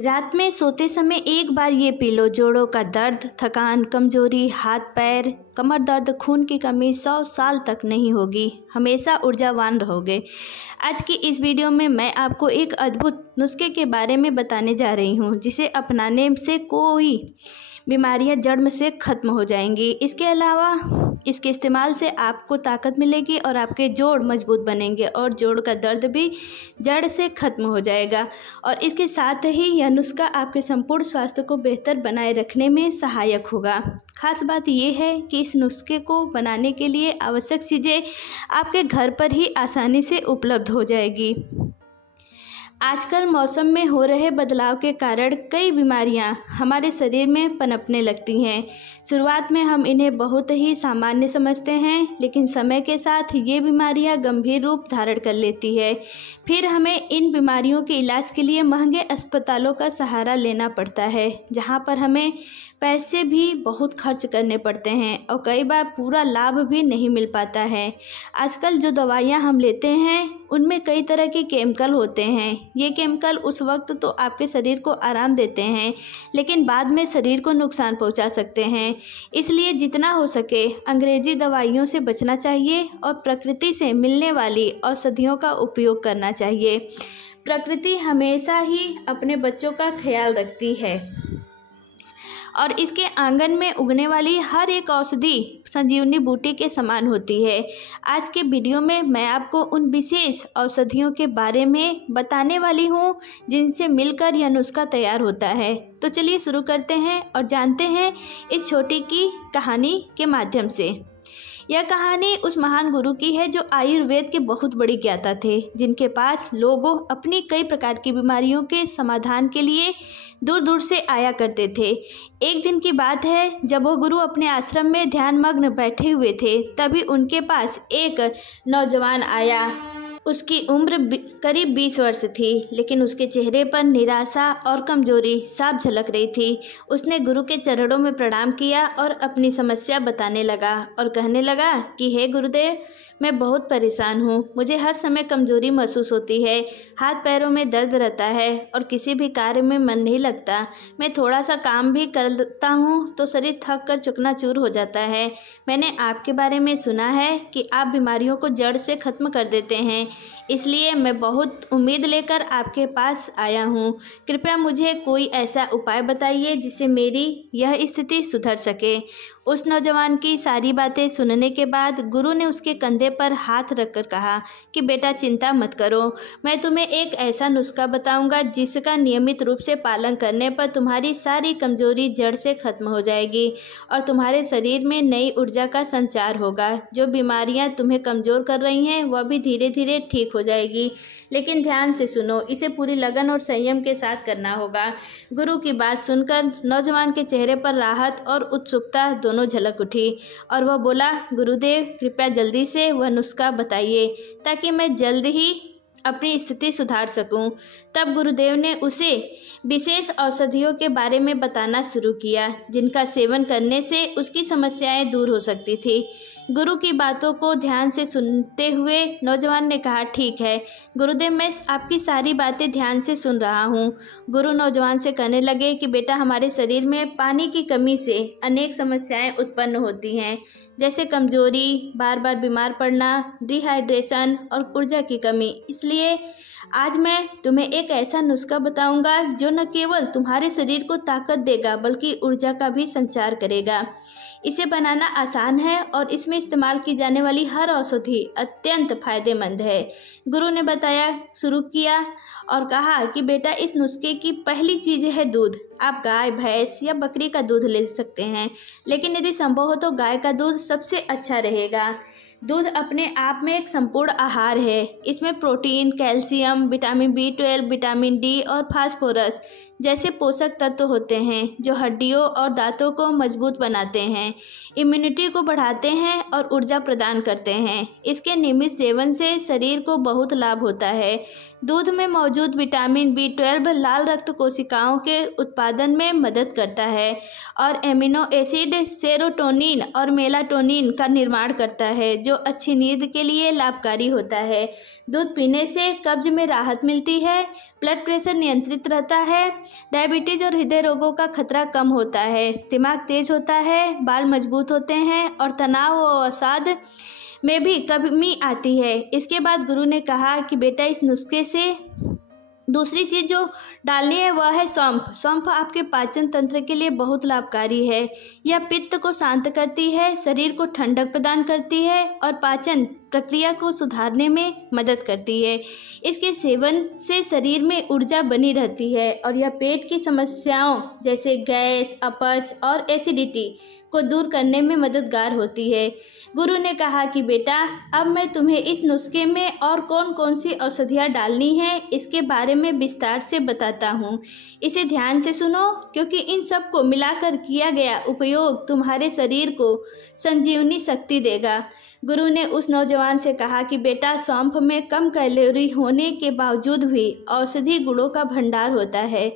रात में सोते समय एक बार ये पी लो, जोड़ों का दर्द, थकान, कमजोरी, हाथ पैर, कमर दर्द, खून की कमी 100 साल तक नहीं होगी। हमेशा ऊर्जावान रहोगे। आज की इस वीडियो में मैं आपको एक अद्भुत नुस्खे के बारे में बताने जा रही हूँ, जिसे अपनाने से कोई बीमारियाँ जड़ से ख़त्म हो जाएंगी। इसके अलावा इसके इस्तेमाल से आपको ताकत मिलेगी और आपके जोड़ मजबूत बनेंगे और जोड़ का दर्द भी जड़ से ख़त्म हो जाएगा। और इसके साथ ही यह नुस्खा आपके संपूर्ण स्वास्थ्य को बेहतर बनाए रखने में सहायक होगा। खास बात यह है कि इस नुस्खे को बनाने के लिए आवश्यक चीज़ें आपके घर पर ही आसानी से उपलब्ध हो जाएगी। आजकल मौसम में हो रहे बदलाव के कारण कई बीमारियां हमारे शरीर में पनपने लगती हैं। शुरुआत में हम इन्हें बहुत ही सामान्य समझते हैं, लेकिन समय के साथ ये बीमारियां गंभीर रूप धारण कर लेती है। फिर हमें इन बीमारियों के इलाज के लिए महंगे अस्पतालों का सहारा लेना पड़ता है, जहां पर हमें पैसे भी बहुत खर्च करने पड़ते हैं और कई बार पूरा लाभ भी नहीं मिल पाता है। आजकल जो दवाइयाँ हम लेते हैं उनमें कई तरह के केमिकल होते हैं। ये केमिकल उस वक्त तो आपके शरीर को आराम देते हैं, लेकिन बाद में शरीर को नुकसान पहुंचा सकते हैं। इसलिए जितना हो सके अंग्रेजी दवाइयों से बचना चाहिए और प्रकृति से मिलने वाली औषधियों का उपयोग करना चाहिए। प्रकृति हमेशा ही अपने बच्चों का ख्याल रखती है और इसके आंगन में उगने वाली हर एक औषधि संजीवनी बूटी के समान होती है। आज के वीडियो में मैं आपको उन विशेष औषधियों के बारे में बताने वाली हूँ जिनसे मिलकर यह नुस्खा तैयार होता है। तो चलिए शुरू करते हैं और जानते हैं इस छोटी की कहानी के माध्यम से। यह कहानी उस महान गुरु की है जो आयुर्वेद के बहुत बड़ी ज्ञाता थे, जिनके पास लोगों अपनी कई प्रकार की बीमारियों के समाधान के लिए दूर दूर से आया करते थे। एक दिन की बात है, जब वह गुरु अपने आश्रम में ध्यान मग्न बैठे हुए थे, तभी उनके पास एक नौजवान आया। उसकी उम्र करीब 20 वर्ष थी, लेकिन उसके चेहरे पर निराशा और कमजोरी साफ झलक रही थी। उसने गुरु के चरणों में प्रणाम किया और अपनी समस्या बताने लगा और कहने लगा कि हे गुरुदेव, मैं बहुत परेशान हूँ। मुझे हर समय कमजोरी महसूस होती है, हाथ पैरों में दर्द रहता है और किसी भी कार्य में मन नहीं लगता। मैं थोड़ा सा काम भी करता हूँ तो शरीर थक कर चकनाचूर हो जाता है। मैंने आपके बारे में सुना है कि आप बीमारियों को जड़ से ख़त्म कर देते हैं, इसलिए मैं बहुत उम्मीद लेकर आपके पास आया हूँ। कृपया मुझे कोई ऐसा उपाय बताइए जिससे मेरी यह स्थिति सुधर सके। उस नौजवान की सारी बातें सुनने के बाद गुरु ने उसके कंधे पर हाथ रखकर कहा कि बेटा, चिंता मत करो, मैं तुम्हें एक ऐसा नुस्खा बताऊंगा जिसका नियमित रूप से पालन करने पर तुम्हारी सारी कमजोरी जड़ से खत्म हो जाएगी और तुम्हारे शरीर में नई ऊर्जा का संचार होगा। जो बीमारियां तुम्हें कमजोर कर रही हैं वह भी धीरे धीरे ठीक हो जाएगी, लेकिन ध्यान से सुनो, इसे पूरी लगन और संयम के साथ करना होगा। गुरु की बात सुनकर नौजवान के चेहरे पर राहत और उत्सुकता दोनों झलक उठी और वह बोला, गुरुदेव, कृपया जल्दी से वह नुस्खा बताइए ताकि मैं जल्द ही अपनी स्थिति सुधार सकूं। तब गुरुदेव ने उसे विशेष औषधियों के बारे में बताना शुरू किया, जिनका सेवन करने से उसकी समस्याएं दूर हो सकती थी। गुरु की बातों को ध्यान से सुनते हुए नौजवान ने कहा, ठीक है गुरुदेव, मैं आपकी सारी बातें ध्यान से सुन रहा हूँ। गुरु नौजवान से कहने लगे कि बेटा, हमारे शरीर में पानी की कमी से अनेक समस्याएं उत्पन्न होती हैं, जैसे कमजोरी, बार बार बीमार पड़ना, डिहाइड्रेशन और ऊर्जा की कमी। इसलिए आज मैं तुम्हें एक ऐसा नुस्खा बताऊंगा जो न केवल तुम्हारे शरीर को ताकत देगा बल्कि ऊर्जा का भी संचार करेगा। इसे बनाना आसान है और इसमें इस्तेमाल की जाने वाली हर औषधि अत्यंत फायदेमंद है। गुरु ने बताया शुरू किया और कहा कि बेटा, इस नुस्खे की पहली चीज़ है दूध। आप गाय, भैंस या बकरी का दूध ले सकते हैं, लेकिन यदि संभव हो तो गाय का दूध सबसे अच्छा रहेगा। दूध अपने आप में एक संपूर्ण आहार है। इसमें protein, calcium, vitamin B12, vitamin D और फास्फोरस जैसे पोषक तत्व होते हैं जो हड्डियों और दांतों को मजबूत बनाते हैं, इम्यूनिटी को बढ़ाते हैं और ऊर्जा प्रदान करते हैं। इसके नियमित सेवन से शरीर को बहुत लाभ होता है। दूध में मौजूद विटामिन B12 लाल रक्त कोशिकाओं के उत्पादन में मदद करता है और एमिनो एसिड सेरोटोनिन और मेलाटोनिन का निर्माण करता है, जो अच्छी नींद के लिए लाभकारी होता है। दूध पीने से कब्ज में राहत मिलती है, ब्लड प्रेशर नियंत्रित रहता है, डायबिटीज और हृदय रोगों का खतरा कम होता है, दिमाग तेज होता है, बाल मजबूत होते हैं और तनाव और अवसाद में भी कमी आती है। इसके बाद गुरु ने कहा कि बेटा इस नुस्खे से दूसरी चीज़ जो डालनी है वह है सौंफ। सौंफ आपके पाचन तंत्र के लिए बहुत लाभकारी है। यह पित्त को शांत करती है, शरीर को ठंडक प्रदान करती है और पाचन प्रक्रिया को सुधारने में मदद करती है। इसके सेवन से शरीर में ऊर्जा बनी रहती है और यह पेट की समस्याओं जैसे गैस, अपच और एसिडिटी को दूर करने में मददगार होती है। गुरु ने कहा कि बेटा अब मैं तुम्हें इस नुस्खे में और कौन कौन सी औषधियाँ डालनी है इसके बारे में विस्तार से बताता हूँ। इसे ध्यान से सुनो, क्योंकि इन सब को मिलाकर किया गया उपयोग तुम्हारे शरीर को संजीवनी शक्ति देगा। गुरु ने उस नौजवान से कहा कि बेटा सौंफ में कम कैलोरी होने के बावजूद भी औषधि गुणों का भंडार होता है।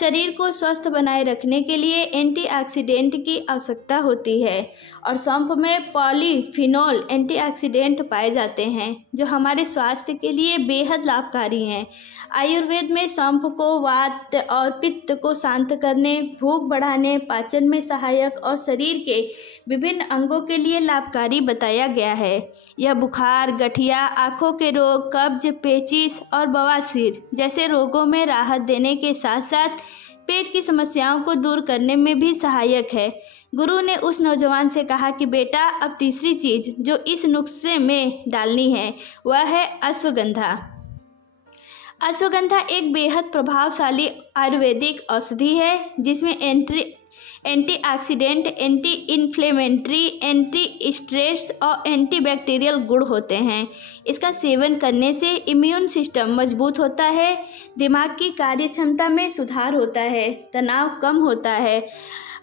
शरीर को स्वस्थ बनाए रखने के लिए एंटीऑक्सीडेंट की आवश्यकता होती है और सौंफ में पॉलीफिनोल एंटीऑक्सीडेंट पाए जाते हैं जो हमारे स्वास्थ्य के लिए बेहद लाभकारी हैं। आयुर्वेद में सौंफ को वात और पित्त को शांत करने, भूख बढ़ाने, पाचन में सहायक और शरीर के विभिन्न अंगों के लिए लाभकारी बताया गया है। यह बुखार, गठिया, आँखों के रोग, कब्ज, पेचिश और बवासीर जैसे रोगों में राहत देने के साथ साथ पेट की समस्याओं को दूर करने में भी सहायक है। गुरु ने उस नौजवान से कहा कि बेटा अब तीसरी चीज़ जो इस नुस्खे में डालनी है वह है अश्वगंधा। अश्वगंधा एक बेहद प्रभावशाली आयुर्वेदिक औषधि है जिसमें antioxidant, anti inflammatory, anti stress और एंटीबैक्टीरियल गुण होते हैं। इसका सेवन करने से इम्यून सिस्टम मजबूत होता है, दिमाग की कार्य क्षमता में सुधार होता है, तनाव कम होता है,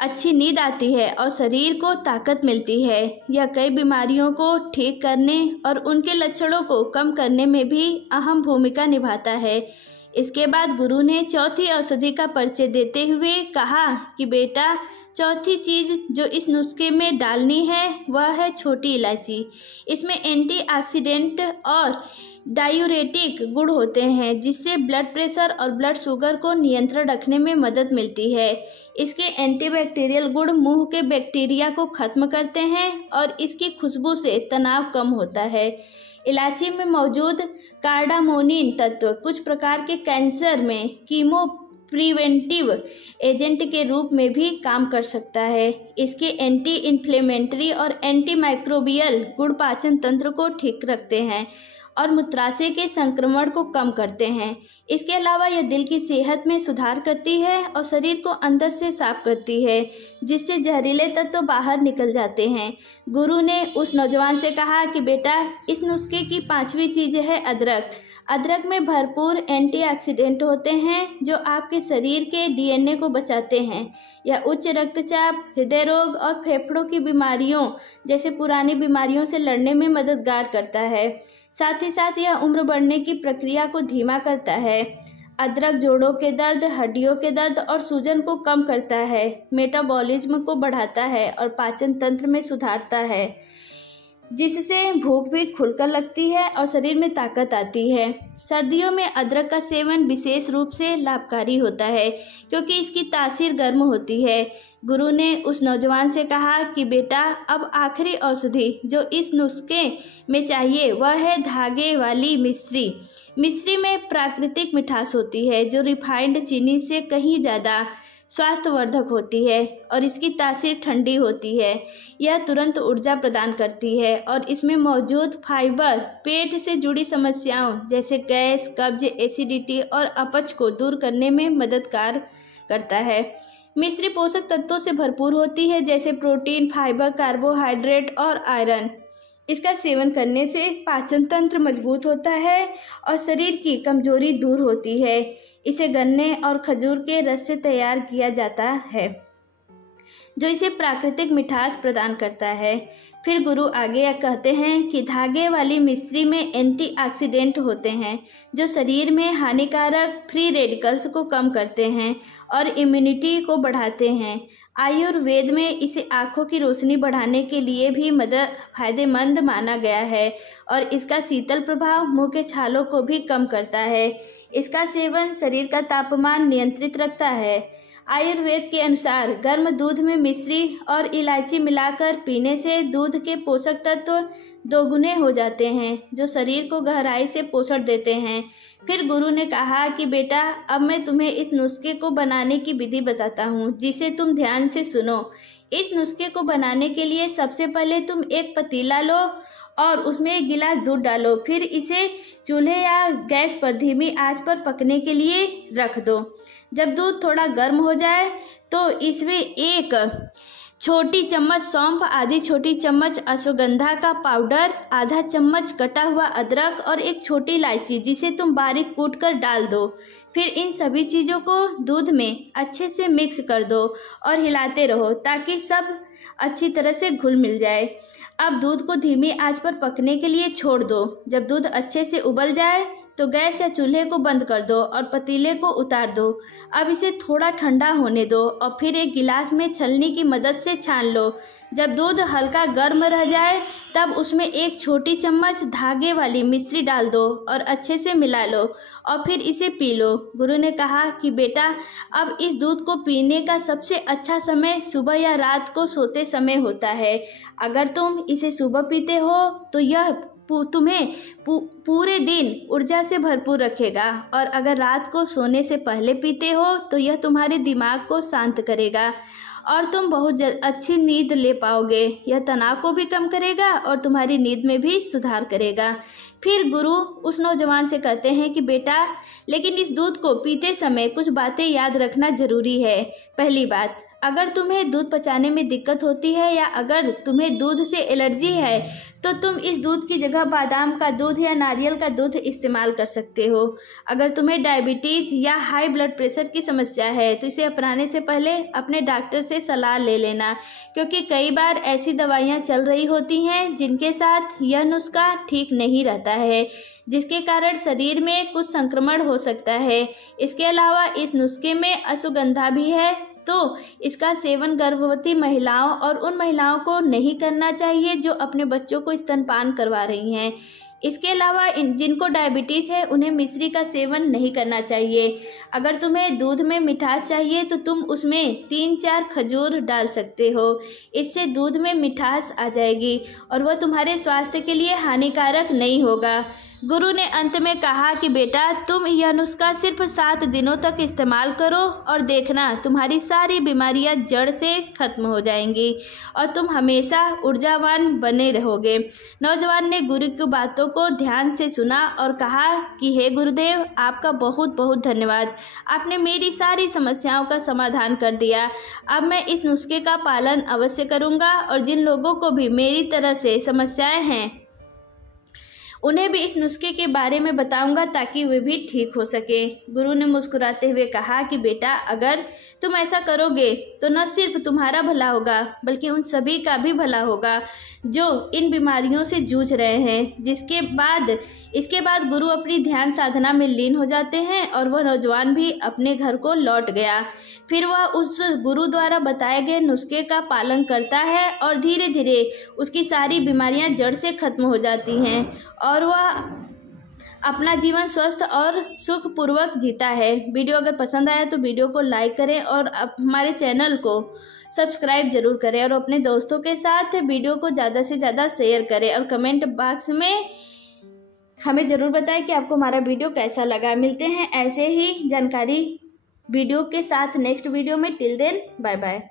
अच्छी नींद आती है और शरीर को ताकत मिलती है। यह कई बीमारियों को ठीक करने और उनके लक्षणों को कम करने में भी अहम भूमिका निभाता है। इसके बाद गुरु ने चौथी औषधि का परिचय देते हुए कहा कि बेटा चौथी चीज़ जो इस नुस्खे में डालनी है वह है छोटी इलायची। इसमें एंटीऑक्सीडेंट और डायूरेटिक गुण होते हैं जिससे ब्लड प्रेशर और ब्लड शुगर को नियंत्रण रखने में मदद मिलती है। इसके एंटीबैक्टीरियल गुण मुंह के बैक्टीरिया को खत्म करते हैं और इसकी खुशबू से तनाव कम होता है। इलायची में मौजूद कार्डामोनिन तत्व कुछ प्रकार के कैंसर में कीमो प्रिवेंटिव एजेंट के रूप में भी काम कर सकता है। इसके एंटी इन्फ्लेमेटरी और एंटी माइक्रोबियल गुण पाचन तंत्र को ठीक रखते हैं और मूत्राशय के संक्रमण को कम करते हैं। इसके अलावा यह दिल की सेहत में सुधार करती है और शरीर को अंदर से साफ करती है जिससे जहरीले तत्व बाहर निकल जाते हैं। गुरु ने उस नौजवान से कहा कि बेटा इस नुस्खे की पांचवी चीज़ है अदरक। अदरक में भरपूर एंटीऑक्सीडेंट होते हैं जो आपके शरीर के डीएनए को बचाते हैं। यह उच्च रक्तचाप, हृदय रोग और फेफड़ों की बीमारियों जैसे पुरानी बीमारियों से लड़ने में मददगार करता है। साथ ही साथ यह उम्र बढ़ने की प्रक्रिया को धीमा करता है। अदरक जोड़ों के दर्द, हड्डियों के दर्द और सूजन को कम करता है, मेटाबॉलिज्म को बढ़ाता है और पाचन तंत्र में सुधारता है जिससे भूख भी खुलकर लगती है और शरीर में ताकत आती है। सर्दियों में अदरक का सेवन विशेष रूप से लाभकारी होता है क्योंकि इसकी तासीर गर्म होती है। गुरु ने उस नौजवान से कहा कि बेटा अब आखिरी औषधि जो इस नुस्खे में चाहिए वह है धागे वाली मिश्री। मिश्री में प्राकृतिक मिठास होती है जो रिफाइंड चीनी से कहीं ज़्यादा स्वास्थ्यवर्धक होती है और इसकी तासीर ठंडी होती है। यह तुरंत ऊर्जा प्रदान करती है और इसमें मौजूद फाइबर पेट से जुड़ी समस्याओं जैसे गैस, कब्ज, एसिडिटी और अपच को दूर करने में मददगार करता है। मिश्री पोषक तत्वों से भरपूर होती है जैसे प्रोटीन, फाइबर, कार्बोहाइड्रेट और आयरन। इसका सेवन करने से पाचन तंत्र मजबूत होता है और शरीर की कमजोरी दूर होती है। इसे गन्ने और खजूर के रस से तैयार किया जाता है। जो इसे प्राकृतिक मिठास प्रदान करता है। फिर गुरु आगे कहते हैं कि धागे वाली मिश्री में एंटीऑक्सीडेंट होते हैं जो शरीर में हानिकारक फ्री रेडिकल्स को कम करते हैं और इम्यूनिटी को बढ़ाते हैं। आयुर्वेद में इसे आँखों की रोशनी बढ़ाने के लिए भी फायदेमंद माना गया है और इसका शीतल प्रभाव मुंह के छालों को भी कम करता है। इसका सेवन शरीर का तापमान नियंत्रित रखता है। आयुर्वेद के अनुसार गर्म दूध में मिश्री और इलायची मिलाकर पीने से दूध के पोषक तत्व दोगुने हो जाते हैं जो शरीर को गहराई से पोषण देते हैं। फिर गुरु ने कहा कि बेटा, अब मैं तुम्हें इस नुस्खे को बनाने की विधि बताता हूँ जिसे तुम ध्यान से सुनो। इस नुस्खे को बनाने के लिए सबसे पहले तुम एक पतीला लो और उसमें 1 गिलास दूध डालो। फिर इसे चूल्हे या गैस पर धीमी आंच पर पकने के लिए रख दो। जब दूध थोड़ा गर्म हो जाए तो इसमें 1 छोटी चम्मच सौंफ, आधी छोटी चम्मच अश्वगंधा का पाउडर, आधा चम्मच कटा हुआ अदरक और 1 छोटी इलायची जिसे तुम बारीक कूट कर डाल दो। फिर इन सभी चीज़ों को दूध में अच्छे से मिक्स कर दो और हिलाते रहो ताकि सब अच्छी तरह से घुल मिल जाए। अब दूध को धीमी आंच पर पकने के लिए छोड़ दो। जब दूध अच्छे से उबल जाए तो गैस या चूल्हे को बंद कर दो और पतीले को उतार दो। अब इसे थोड़ा ठंडा होने दो और फिर एक गिलास में छलनी की मदद से छान लो। जब दूध हल्का गर्म रह जाए तब उसमें 1 छोटी चम्मच धागे वाली मिश्री डाल दो और अच्छे से मिला लो और फिर इसे पी लो। गुरु ने कहा कि बेटा, अब इस दूध को पीने का सबसे अच्छा समय सुबह या रात को सोते समय होता है। अगर तुम इसे सुबह पीते हो तो यह तुम्हें पूरे दिन ऊर्जा से भरपूर रखेगा और अगर रात को सोने से पहले पीते हो तो यह तुम्हारे दिमाग को शांत करेगा और तुम बहुत अच्छी नींद ले पाओगे। यह तनाव को भी कम करेगा और तुम्हारी नींद में भी सुधार करेगा। फिर गुरु उस नौजवान से कहते हैं कि बेटा, लेकिन इस दूध को पीते समय कुछ बातें याद रखना जरूरी है। पहली बात, अगर तुम्हें दूध पचाने में दिक्कत होती है या अगर तुम्हें दूध से एलर्जी है तो तुम इस दूध की जगह बादाम का दूध या नारियल का दूध इस्तेमाल कर सकते हो। अगर तुम्हें डायबिटीज या हाई ब्लड प्रेशर की समस्या है तो इसे अपनाने से पहले अपने डॉक्टर से सलाह ले लेना, क्योंकि कई बार ऐसी दवाइयाँ चल रही होती हैं जिनके साथ यह नुस्खा ठीक नहीं रहता है, जिसके कारण शरीर में कुछ संक्रमण हो सकता है। इसके अलावा इस नुस्खे में अश्वगंधा भी है तो इसका सेवन गर्भवती महिलाओं और उन महिलाओं को नहीं करना चाहिए जो अपने बच्चों को स्तनपान करवा रही हैं। इसके अलावा जिनको डायबिटीज़ है उन्हें मिश्री का सेवन नहीं करना चाहिए। अगर तुम्हें दूध में मिठास चाहिए तो तुम उसमें 3-4 खजूर डाल सकते हो। इससे दूध में मिठास आ जाएगी और वह तुम्हारे स्वास्थ्य के लिए हानिकारक नहीं होगा। गुरु ने अंत में कहा कि बेटा, तुम यह नुस्खा सिर्फ 7 दिनों तक इस्तेमाल करो और देखना तुम्हारी सारी बीमारियां जड़ से खत्म हो जाएंगी और तुम हमेशा ऊर्जावान बने रहोगे। नौजवान ने गुरु की बातों को ध्यान से सुना और कहा कि हे गुरुदेव, आपका बहुत बहुत धन्यवाद। आपने मेरी सारी समस्याओं का समाधान कर दिया। अब मैं इस नुस्खे का पालन अवश्य करूँगा और जिन लोगों को भी मेरी तरह से समस्याएं हैं उन्हें भी इस नुस्खे के बारे में बताऊंगा ताकि वे भी ठीक हो सके। गुरु ने मुस्कुराते हुए कहा कि बेटा, अगर तुम ऐसा करोगे तो न सिर्फ तुम्हारा भला होगा बल्कि उन सभी का भी भला होगा जो इन बीमारियों से जूझ रहे हैं। इसके बाद गुरु अपनी ध्यान साधना में लीन हो जाते हैं और वह नौजवान भी अपने घर को लौट गया। फिर वह उस गुरु द्वारा बताए गए नुस्खे का पालन करता है और धीरे धीरे उसकी सारी बीमारियां जड़ से खत्म हो जाती हैं और वह अपना जीवन स्वस्थ और सुखपूर्वक जीता है। वीडियो अगर पसंद आया तो वीडियो को लाइक करें और हमारे चैनल को सब्सक्राइब जरूर करें और अपने दोस्तों के साथ वीडियो को ज़्यादा से ज़्यादा शेयर करें और कमेंट बॉक्स में हमें ज़रूर बताएं कि आपको हमारा वीडियो कैसा लगा। मिलते हैं ऐसे ही जानकारी वीडियो के साथ नेक्स्ट वीडियो में। Till then, bye bye.